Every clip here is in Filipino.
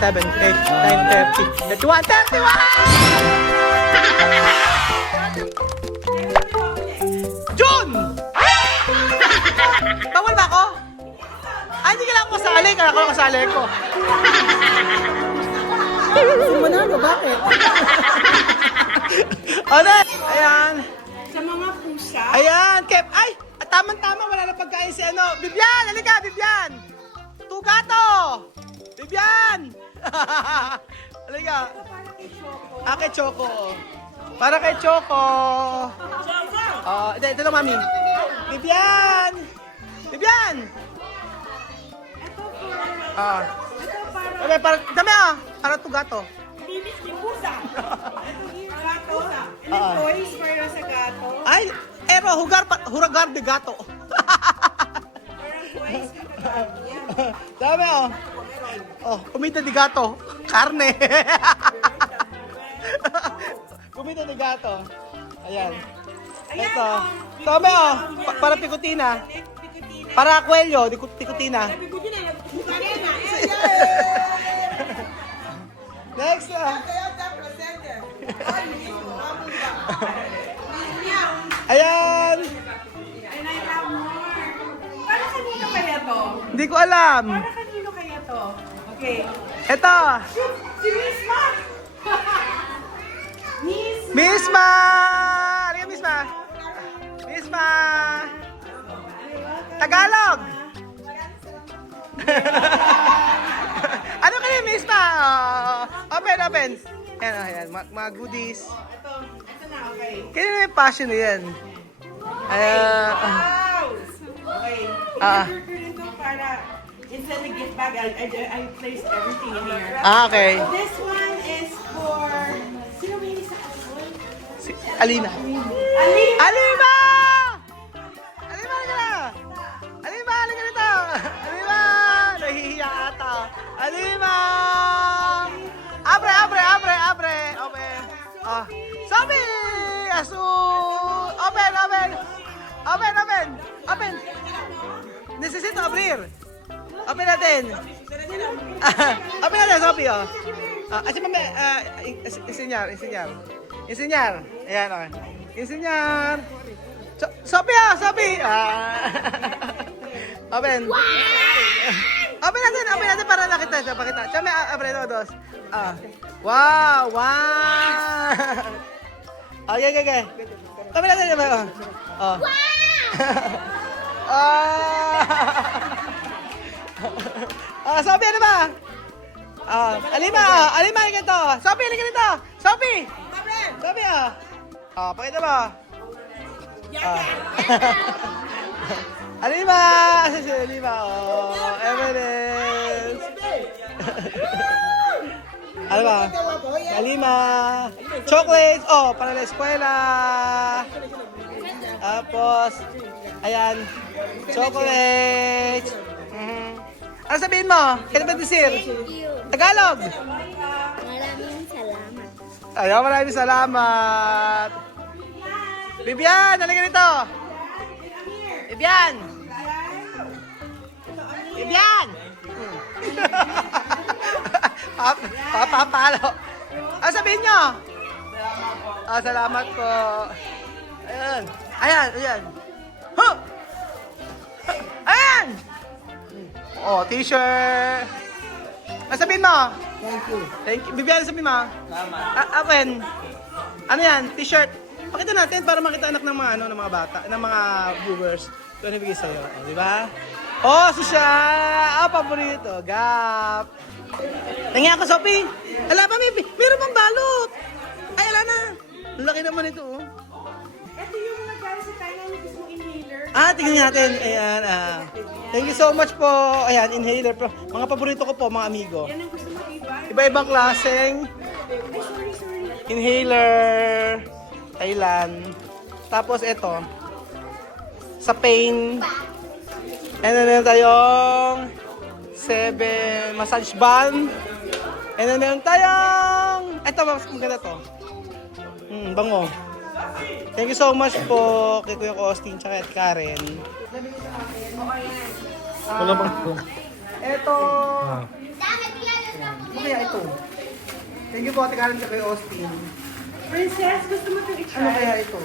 7, 8, 9, 30, 31, 31! June! Bawal ba ako? Ay, hindi kailangan ko kasali. Kaya ako kasali ko. Manalo, bakit? Ano? Ayan. Sa mga pusa. Ayan, Kep. Ay, tama-tama. Wala na pagkain si ano. Bibian, halika, Bibian. Tugato. Bibian. Halika. Para kay Choco. Ah, kay Choco. Para kay Choco. Ito lang, mami. Bibian. Bibian. Ito for... Ah. Ito para... Okay, dami para tugato. Bibis ni pusa. Ito yung gato. And then toys para sa gato. Ay, huragar de gato. Parang toys ka gato. Yan. Dami kumita de gato. Karne. Kumita de gato. Ayan. Ito. Dami para pikutina. Pikutina. Para kwelyo, tikutina. Pikutina. Pikutina. Next Ayan. And I have more. Para kanino kaya to? Hindi ko alam. Para kanino kaya to? Okay. Ito. Si Misma! Misma! Misma! Halika, Misma. Misma. Tagalog. Ano ka rin, Misma? Open. Ayan. Mga goodies. Ito na, okay. Kaya yung passion na yan. Wow! Okay. Ah. I-order ko rin to para instead of gift bag, I placed everything in here. Okay. So this one is for... Sino may isa ka? Si Alina. Alina! Alima! Alima, halika na! Alima, halika dito! Alima! Nahihiya ata. Alima! Abre! Open! Oh. Sophie! Asu! Open! Necesito abrir. Open natin. Open natin, Sophie, oh. At si mami, enseñar. Ayan, okay. Enseñar. Sophie! Open. Open natin para nakita. Pakita. Chame, abre, dos. Wow! Okay. Open natin. Oh. Sophie, ano ba? Alima, halika dito. Sophie, halika dito. Sophie, pakita mo. Alima! Asan si Alima? Evidence! Ano ba? Alima! Chocolates! Para la eskwela! Tapos, ayan, chocolates! Ano sabihin mo? Kaya ba desir? Tagalog! Maraming salamat. Maraming salamat! Bibian, halika dito! Bibian! Papapalo. Sabihin nyo? Salamat po. Ayan. Huh! Ayan! T-shirt. Sabihin mo? Thank you. Bibian, sabihin mo? Salamat. Ano yan? T-shirt. Pakita natin para makita anak ng mga ng mga bata, ng mga viewers. Ito ang ibigay sa'yo. Di ba? Siya! Paborito. Gap. Tingnan ako, Sophie. Ala pa, meron pang balot. Ay, ala na. Ang laki naman ito, Ito yung mga gamit sa Thailand yung gusto mong inhaler. tingnan natin. Ayan, Thank you so much po. Ayan, inhaler. Mga paborito ko po, mga amigo. Yan ang gusto mo iba. Iba-ibang klaseng Ay, sorry. inhaler. Thailand. Tapos ito. Sa pain. And then meron tayong 7 massage balm. And then meron tayong ito, maganda to. Bango. Thank you so much po kay Kuya Austin tsaka kay Karen. Wala bang ito. kaya ito? Thank you po, Ate Karen, kay Austin. Princess, gusto mo itong i-try? Ano kaya ito?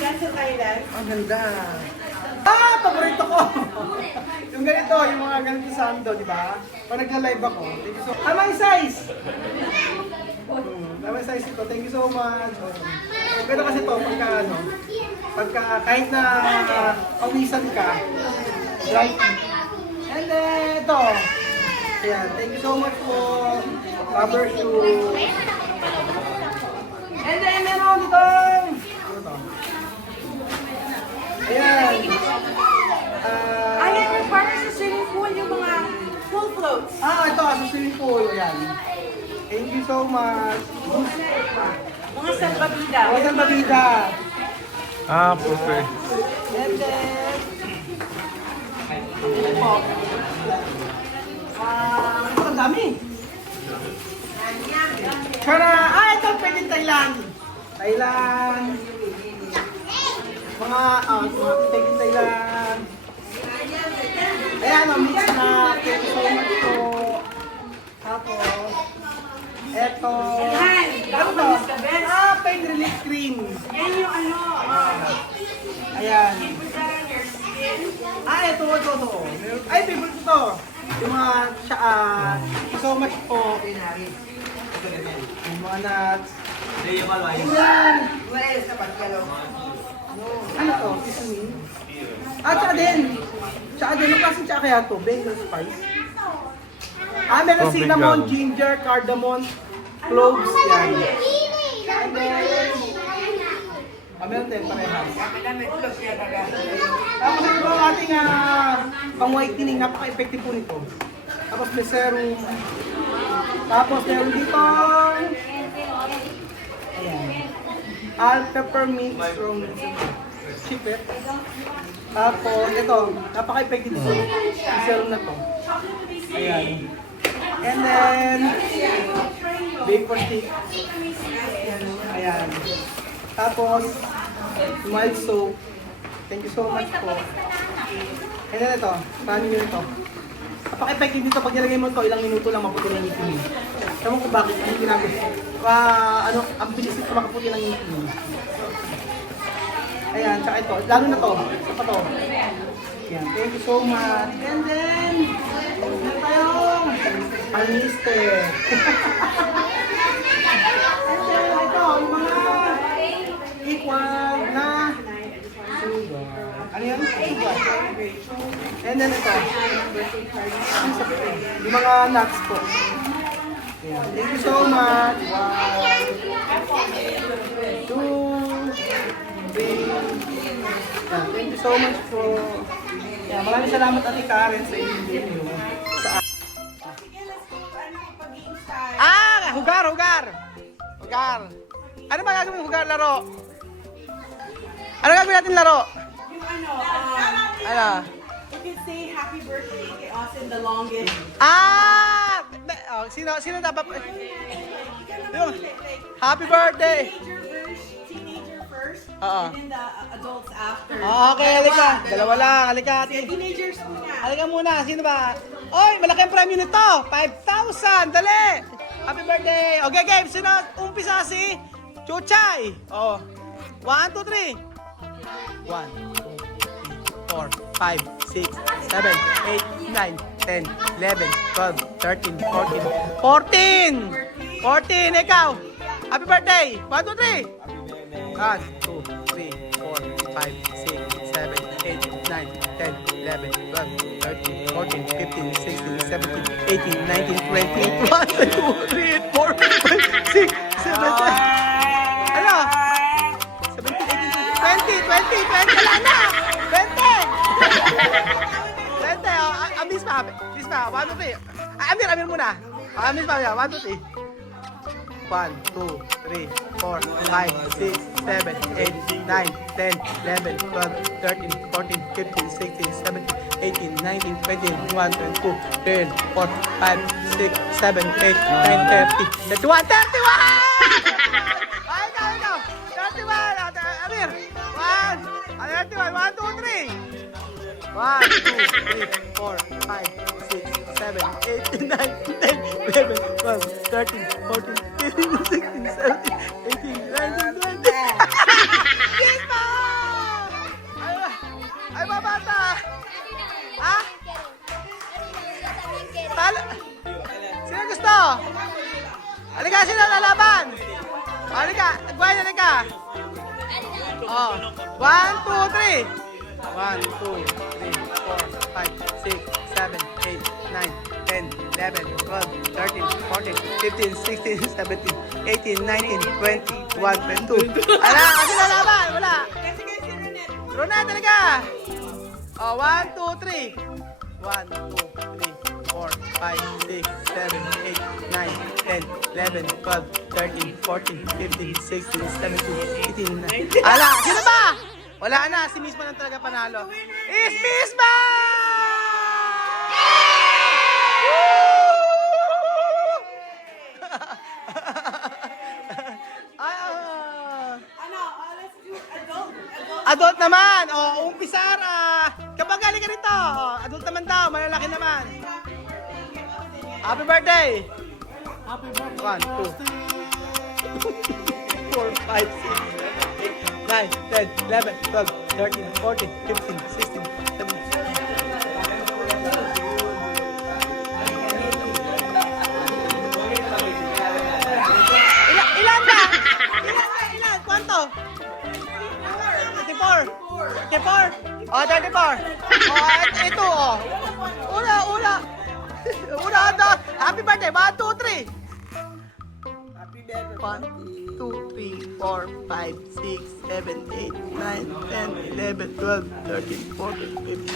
Yan sa Thailand. Ang ganda. Ah, paborito ko. Yung ganito, yung mga ganito sando, di ba? Pag nagla-live ako. Thank you so much. Tama yung size. Tama yung size ito. Thank you so much. Ang ganda kasi ito, pagka ano, pagka kahit na pawisan ka, dry fit. And then, ito. Ayan, thank you so much po. Rubber shoe. And then, meron dito. Ano to? Ayan. Ayan yung parang sa swimming pool, yung mga full floats. Ito, sa swimming pool. Ayan. Thank you so much. Mga salbabida. Huwag ang babida. Perfect. And then, ito. Ito ang dami. Para, ito pwede Thailand. Thailand. Mga pwede Thailand. Ayan, mix na. Thank you so much po. Tapos, eto. Yan. Ano to? Is the best. Pain relief cream. Yan yung ano, Ayan. put that on your skin. Ito. Ay, favorite ko to. Yung mga, thank you so much po. Yung mga nuts. Ayan. Ano to? Seasoning? Tsaka din. Yung klaseng tsaka kaya to. Bagel spice. Meron cinnamon, ginger, cardamom, cloves. Yan. And then, meron din parehas. Tapos ito ang ating pang-whitening. Napaka-effective po nito. Tapos may serum. Tapos meron dito. Ayan. All peppermint from chipet. Tapos ito, napaka-effective nito. Yung serum na to. Ayan. And then, bacon stick. Ayan. Tapos, mild soap. Thank you so much po. And then ito, paano nyo ito? Napaka-effective dito pag nilagay mo ito, ilang minuto lang maputi ng ngipin. Ewan ko bakit, ano ginagawa? Ang bilis ito makaputi ng ngipin. Ayan, tsaka ito, lalo na to, isa pa to. Ayan, thank you so much. And then, meron tayong pang-mister. And then, ito, yung mga equal na sugar. Ano yan? Sugar. And then ito, yung mga nuts po. Ayan, thank you so much. 1, 2, 3. Ayan, thank you so much po. Ayan, maraming salamat Ate Karen sa inyong video. Sige, let's go. Ano, pag-game style. Hugar! Ano ba gagawin ng hugar laro? Ano gagawin natin laro? Yung ano, Ano? you can say happy birthday kay Austin the longest. Sino dapat? Yung, Like, happy birthday! teenager first, Oo. and then the adults after. Okay, halika. Dalawa lang, halika Sige, ate. teenagers muna. Halika muna, sino ba? Oy, malaki ang premyo nito! 5,000! Dali! Happy birthday! Okay, game. Sino umpisa si Chuchay? 1, 2, 3. 1, 2, 3, 4, 5, 6, 7, 8, 9, 10, 11, 12, 13, 14. 14, ikaw! Happy birthday! 1, 2, 3. 1, 2, 3, 4, 5, 6, 7, 8, 9, 10, 11, 12, 13, 14, 15, 16, 17, 18, 19, 20, 1, 2, 3, 4, 5, 6, 7, 8. Ano? 17, 18, 20, wala na! 20! 20, amis pa. 1, 2, 3. Amir muna. Amis pa, 1, 2, 3. 1, 2, 3, 4, 5, 6, 7, 8, 9, 10, 11, 12, 13, 14, 15, 16, 17, 18, 19, 20, 21, 22, 23, 24, 5, 6, 7, 8, 9, 30, 31, 31! Ay, ikaw! 31! Amir! 1, 31, 1, 2, 3! 1, 2, 3, 4, 5, 6, 7, 8, 9, 10, 11, 12, 13, 14, 15, 16, 17, 18, 19, 20. Yes pa! Ay, babata! Ha? Sino gusto? Halika, sino lalaban? Halika, Gwen, halika. Oh, 1, 2, 3. 1, 2, 3, 4, 5, 6, 7, 8, 9, 10, 11, 12, 13, 14, 15, 16, 17, 18, 19, 20, 1, 22. Ala, kasi lalaban, wala. Kasi kayo si Ronette. Ronette, talaga. Oh, 1, 2, 3. 1, 2, 3, 4, 5, 6, 7, 8, 9, 10, 11, 12, 13, 14, 15, 16, 17, 18, 19. Ala, sino ba? Wala na, si Miss Man ang talaga panalo. Is Miss Man! Ay, Ano, let's do adult. adult naman. O, umpisar. Kapag galing ka rito. Adult naman daw. Malalaki naman. Happy birthday. Happy birthday. 1, 2, 4, 5, 6, 7, 8, 9, 10, 11, 12, 13, 14, 15, 16, 17. Ilan ba? Ilan? Kwanto? 34. 34? Oh, 34. Oh, ito, oh. Una. Una, ito. Happy birthday. 1, 2, 3. Happy birthday. 1, 2, 3, 4, 5, 6, 7, 8, 9, 10, 11, 12, 13, 14, 15.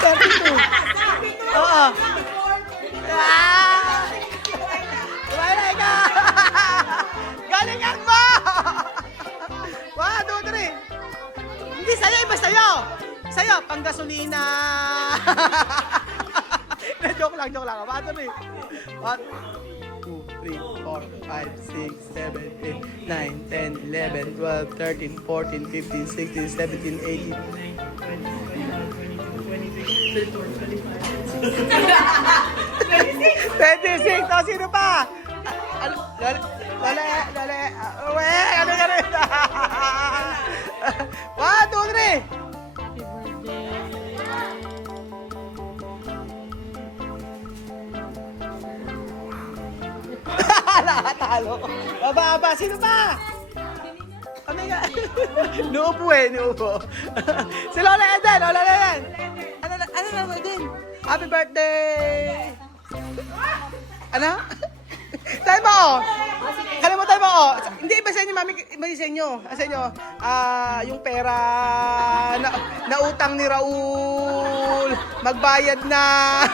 32. Oo. Ah! Tumalay ka! Galingan mo! 1, 2, 3. Hindi sa'yo, iba sa'yo. Sa'yo, panggasolina. Joke lang. 1, 2, 3. 1, 2, 3, 4, 5, 6, 7, 8, 9, 10, 11, 12, 13, 14, 15, 16, 17, 18. 26! O, sino pa? Dali. Uwe, ano ka rin? 1, 2, 3. Nakatalo. Baba. Sino pa? Kami nga. Nuupo. Si Lola Eden. Ano din? Happy birthday! Ano? Tayo mo, oh. Kalimutan mo, oh. Hindi, iba sa inyo, mami. Iba sa inyo. Sa inyo, yung pera na utang ni Raul. Magbayad na.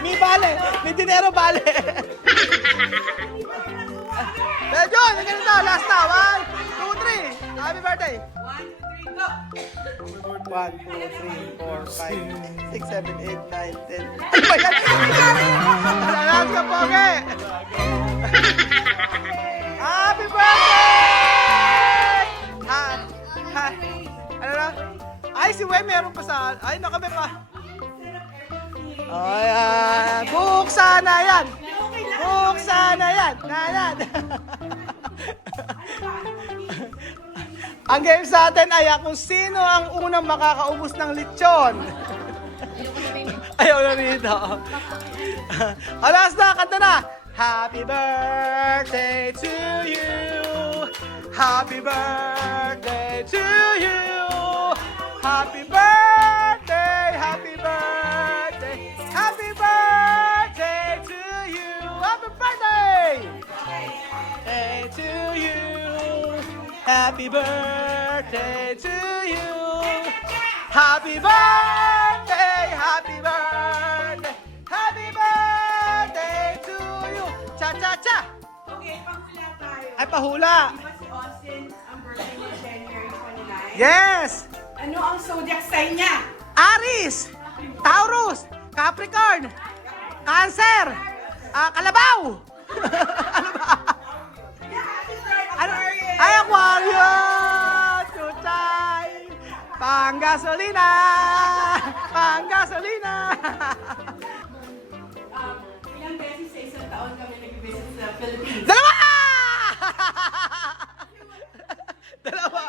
May dinero bale. Medyo, yung ganito, last na. 1, 2, 3. Happy birthday. 1, 2, 3, 4, 5, 6, 7, 8, 9, 10. Ano ba yan? Salamat ka, Poge! Happy birthday! Ano na? Ay, si Wei meron pa sa... Ay, nakami pa. Ay, buksan na yan! Nayan! Ang game sa atin ay kung sino ang unang makakaubos ng lechon. Ayaw na rito. Alas na, kanta na. Happy birthday to you. Happy birthday to you. Happy birthday. Happy birthday. Happy birthday to you. Happy birthday. Hey to you. Happy birthday to you. Happy birthday, happy birthday, happy birthday to you. Cha-cha-cha. Okay, pangsila tayo. Ay, pahula. Di ba si Austin, ang birthday niya January 29? Yes. Ano ang zodiac sign niya? Aries, Taurus, Capricorn, Cancer, Kalabaw. Ano ba? Panggasolina! Panggasolina! Ilang beses sa isang taon kami nag-visit sa Philippines? Dalawa! Dalawa.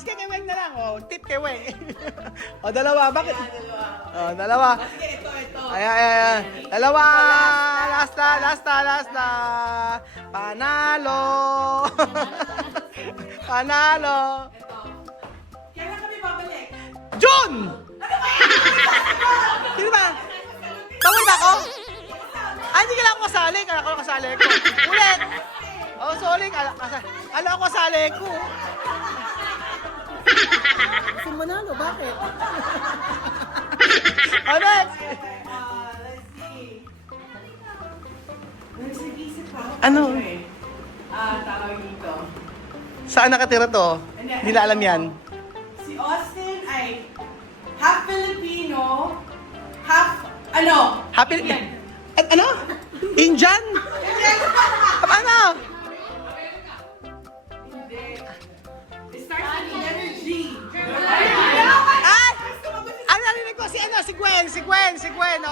Sige, kay Weng na lang. Tip kay Weng. Dalawa. Bakit? Dalawa. Sige, ito. Ayan. Dalawa. Last na. Panalo. Panalo. Ito. Kailan kami babalik? June! Sino ba? Bawal ba ako? Hindi ka lang ako kasali. Kaya ako kasali ko. Ulit! Sorry. Alam ko kasali ko. Si Manalo, bakit? Next! Let's see. Nag-isip pa ako. Ano? Tawag dito. Saan nakatira to? Hindi na alam yan. Si Austin ay half Filipino, half, ano? Happy... Ano? Indian? Ano? Hindi. It starts with the letter G. Ay! Ano narinig ko? Si Gwen. Si Gwen.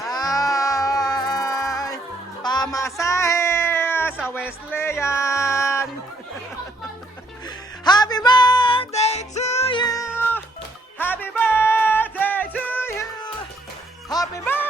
Ay! Pamasahe sa Wesleyan. Happy birthday to you! Happy birthday to you! Happy birthday!